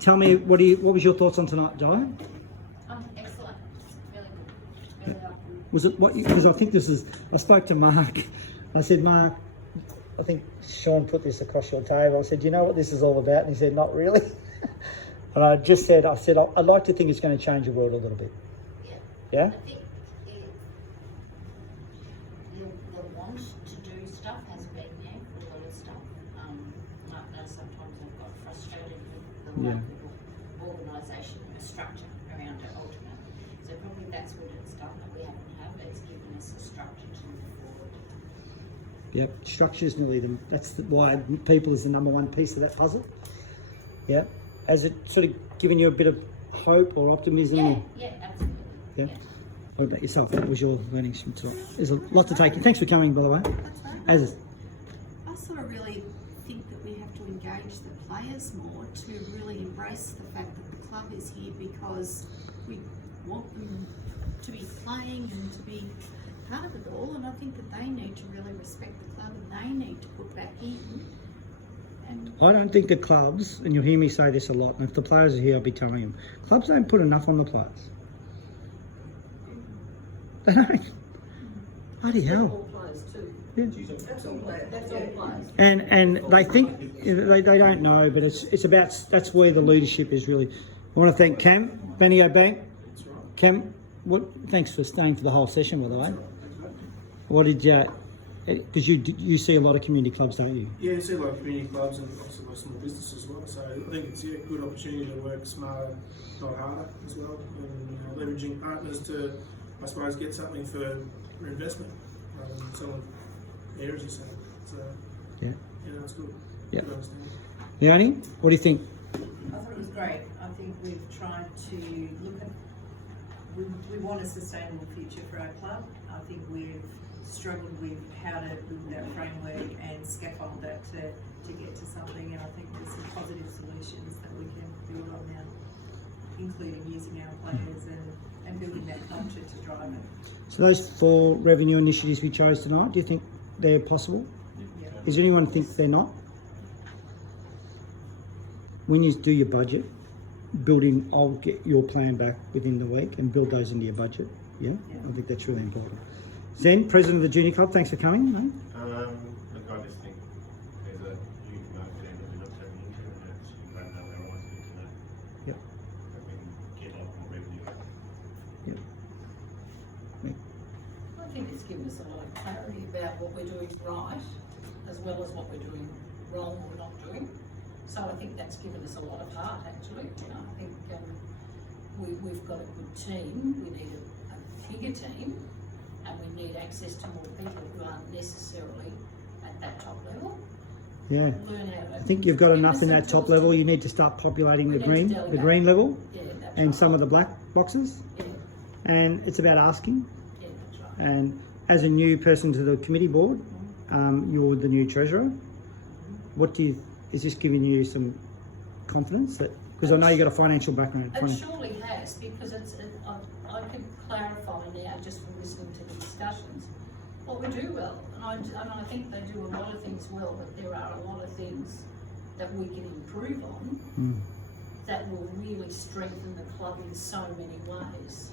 Tell me, what was your thoughts on tonight, Diane? Excellent. Really good. Really helpful. Was it what? Because I think this is. I spoke to Mark. I said, Mark, I think Sean put this across your table. I said, you know what this is all about? And he said, not really. And I said, I'd like to think it's going to change the world a little bit. Yeah. Yeah? I think the want to do stuff has been there for a lot of stuff. Mark knows sometimes I've got frustrated with the lack of organisation and a structure around it ultimately. So probably that's what it's done that we haven't had. It's given us a structure to move forward. Yep. Structure is nearly why people is the number one piece of that puzzle. Yeah. Has it sort of given you a bit of hope or optimism? Yeah, absolutely. Yeah. What about yourself? What was your learnings from tonight? There's a lot to take in. Thanks for coming, by the way. That's right. I sort of really think that we have to engage the players more to really embrace the fact that the club is here because we want them to be playing and to be part of it all. And I think that they need to really respect the club and they need to put back in. And I don't think the clubs, and you'll hear me say this a lot, and if the players are here, I'll be telling them, clubs don't put enough on the players. They don't. Bloody hell. Yeah. That's all players. And they think they don't know, but it's about that's where the leadership is really. I want to thank Cam, Benio Bank. Cam, thanks for staying for the whole session, by the way. What did you? Because you see a lot of community clubs, don't you? Yeah, I see a lot of community clubs and also a lot of small businesses as well. So I think it's a good opportunity to work smarter, not harder as well, and leveraging partners to, I suppose, get something for investment rather than selling areas you say. So Yeah. That's good. Yeah. Good understanding. Leonie, what do you think? I thought it was great. I think we've tried to look at, we want a sustainable future for our club. I think we've struggled with how to build that framework and scaffold that to get to something, and I think there's some positive solutions that we can build on now, including using our players and building that culture to drive it. So those 4 revenue initiatives we chose tonight, do you think they're possible? Yeah. Is there anyone who thinks they're not? When you do your budget, I'll get your plan back within the week and build those into your budget. Yeah? I think that's really important. Zen, President of the Junior Club, thanks for coming, mate. Look, I just think there's a huge market there that we're not tapping into, and that's, you don't know where I want to know. Yep. That we can get a lot more revenue. Yep. I think it's given us a lot of clarity about what we're doing right, as well as what we're doing wrong or not doing. So I think that's given us a lot of heart, actually. You know, I think we've got a good team. We need a bigger team, and we need access to more people who aren't necessarily at that top level. Yeah. Learn how to, I think you've got enough in that top level. You need to start populating the green level yeah, that's and right. some of the black boxes. Yeah, And it's about asking. yeah, that's right. And as a new person to the committee board, you're the new treasurer. Is this giving you some confidence that, because I know you've got a financial background. It surely has, because I can clarify now just from listening to the discussions what we do well, and I think they do a lot of things well, but there are a lot of things that we can improve on that will really strengthen the club in so many ways.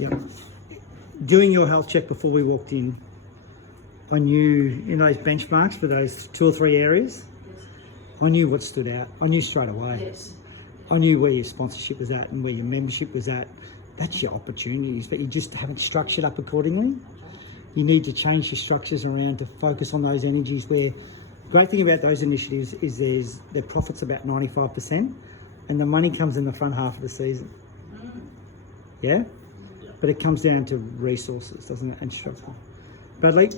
Yeah. Doing your health check before we walked in, I knew in those benchmarks for those 2 or 3 areas, I knew what stood out. I knew straight away. Yes. I knew where your sponsorship was at and where your membership was at. That's your opportunities, but you just haven't structured up accordingly. You need to change your structures around to focus on those energies where, the great thing about those initiatives is their profit's about 95% and the money comes in the front half of the season. Yeah? But it comes down to resources, doesn't it, and structure. Bradley?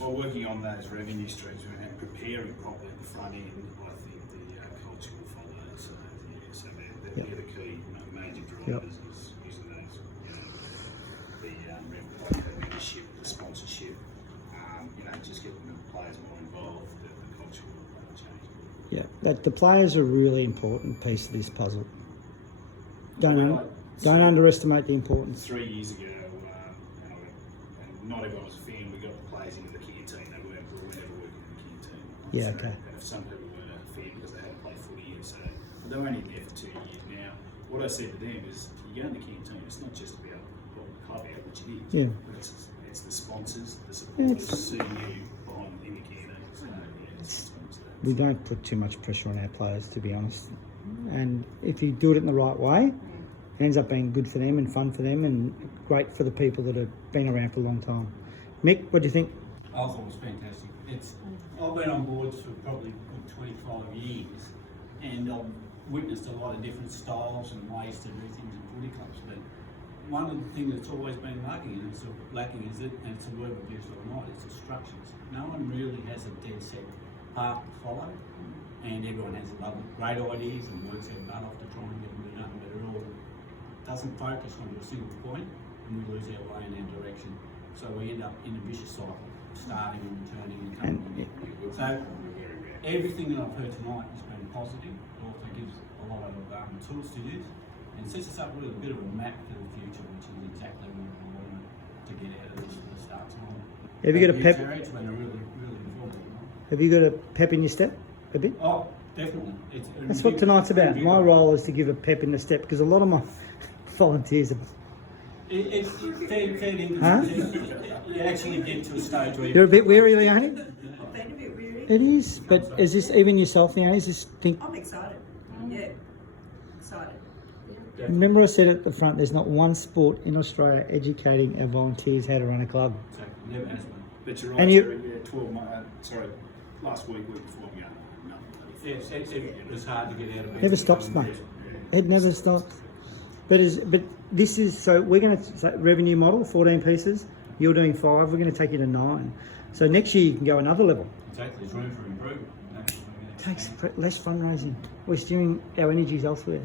Well, working on those revenue streams and preparing properly at the front end, I think the culture will follow. So, they're the key major drivers is using those, the membership, the sponsorship, just getting the players more involved, the culture will change. Yeah, the players are a really important piece of this puzzle. Don't underestimate the importance. 3 years ago, and not everyone was a fan, we got the players into the kicker team. They were never working in the kicker team. Yeah, so, okay. And if some people were a fan because they hadn't played footy, and so They're only there for 2 years now. What I said to them is, you go in the canteen, it's not just about putting the club out, which it is. Yeah. But it's the sponsors, the supporters, it's- seeing you behind in the canteen. So, yeah, it's We don't put too much pressure on our players, to be honest. And if you do it in the right way, it ends up being good for them and fun for them and great for the people that have been around for a long time. Mick, what do you think? I thought it was fantastic. I've been on boards for probably 25 years, and I've witnessed a lot of different styles and ways to do things in footy clubs. But one of the things that's always been lacking, and it's a word we've used all night, is the structures. No one really has a dead set path to follow, and everyone has great ideas and works their butt off to try and get them done, but it all doesn't focus on a single point, and we lose our way and our direction. So we end up in a vicious cycle, starting and returning and coming again. So everything that I've heard tonight has been positive. It also gives a lot of tools to use and sets us up with a bit of a map for the future, which is exactly what we want to get out of this at the start tonight. Have you got a pep? Terry, it's been a really, really informative night. Have you got a pep in your step a bit? Oh, definitely. That's what tonight's about. My role is to give a pep in the step because a lot of my volunteers are. It's fair income. Huh? You actually get to a stage where You're a bit weary, Leonie? I've been a bit weary. It is, but is this even yourself, Leonie? Is this think? I'm excited. Yeah, excited. Remember I said at the front, there's not one sport in Australia educating our volunteers how to run a club. Exactly. Never has been. But you're right, And you- Terry, yeah, 12 months, last week before, yeah, nothing. Yes, it was hard to get out of bed. Never stops, mate. It never stops. But this is so we're going to revenue model 14 pieces. You're doing 5. We're going to take you to 9. So next year you can go another level. Exactly, there's room for improvement. That's what we're It gonna takes expand. less fundraising. We're steering our energies elsewhere.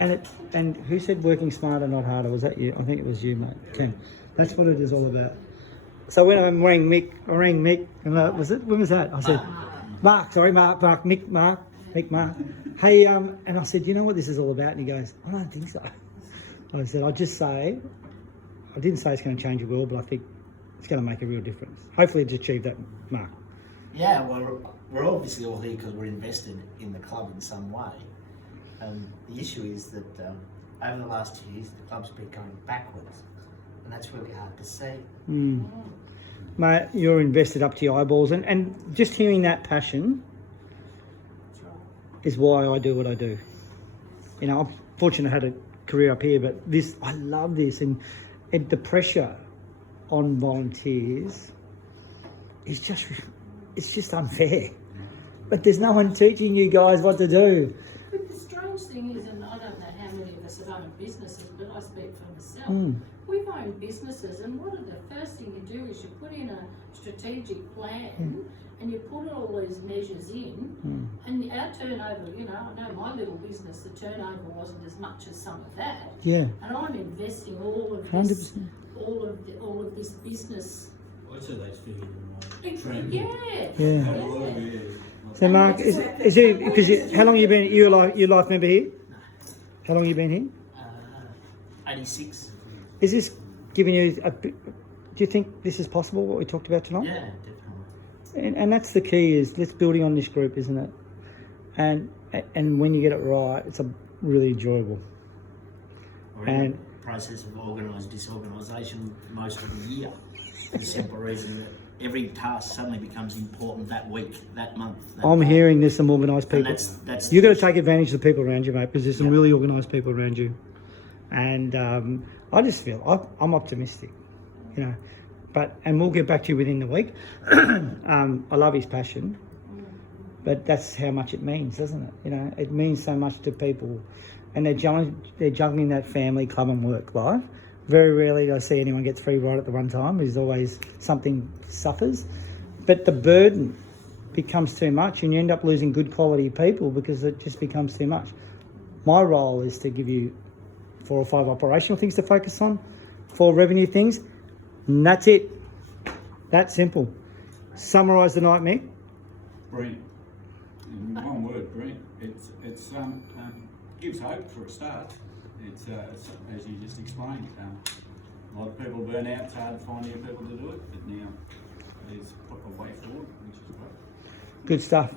And who said working smarter, not harder? Was that you? I think it was you, mate. Ken. That's what it is all about. So when I rang Mick, and was it? When was that? I said, Mark. Hey, and I said, you know what this is all about? And he goes, I don't think so. I said, I didn't say it's going to change the world, but I think it's going to make a real difference. Hopefully it's achieved that, Mark. Yeah, well, we're obviously all here because we're invested in the club in some way. The issue is that over the last 2 years, the club's been going backwards, and that's really hard to see. Mate, you're invested up to your eyeballs, and just hearing that passion is why I do what I do. You know, I'm fortunate I had a career up here, but I love this, and the pressure on volunteers is just unfair. But there's no one teaching you guys what to do. But the strange thing is, and I don't know how many of us have owned businesses, but I speak for myself. We've owned businesses, and what are the first thing you do is you put in a strategic plan and you put all these measures in, and our turnover, you know, I know my little business, the turnover wasn't as much as some of that. Yeah. And I'm investing all of 100%. all of this business. I see those figures in my trend. Yeah. Yeah. So Mark, is it because how long you been? You're life member here? How long you been here? 86. Is this giving you do you think this is possible, what we talked about tonight? Yeah, definitely. And that's the key, is let's building on this group, isn't it? And when you get it right, it's really enjoyable. We're in the process of organised disorganisation most of the year. For the simple reason that every task suddenly becomes important that week, that month. I'm hearing there's some organised people. And that's You've got to take advantage of the people around you, mate, because there's some really organised people around you. And I just feel I'm optimistic, you know. And we'll get back to you within the week. I love his passion, but that's how much it means, doesn't it? You know, it means so much to people, and they're juggling that family, club, and work life. Very rarely do I see anyone get 3 right at the one time. There's always something suffers, but the burden becomes too much, and you end up losing good quality people because it just becomes too much. My role is to give you 4 or 5 operational things to focus on, 4 revenue things, and that's it. That's simple. Summarise the night, Mick. Brilliant. In one word, brilliant. It's gives hope for a start. It's as you just explained. A lot of people burn out. It's hard to find new people to do it, but now there's a way forward, which is great. Good stuff.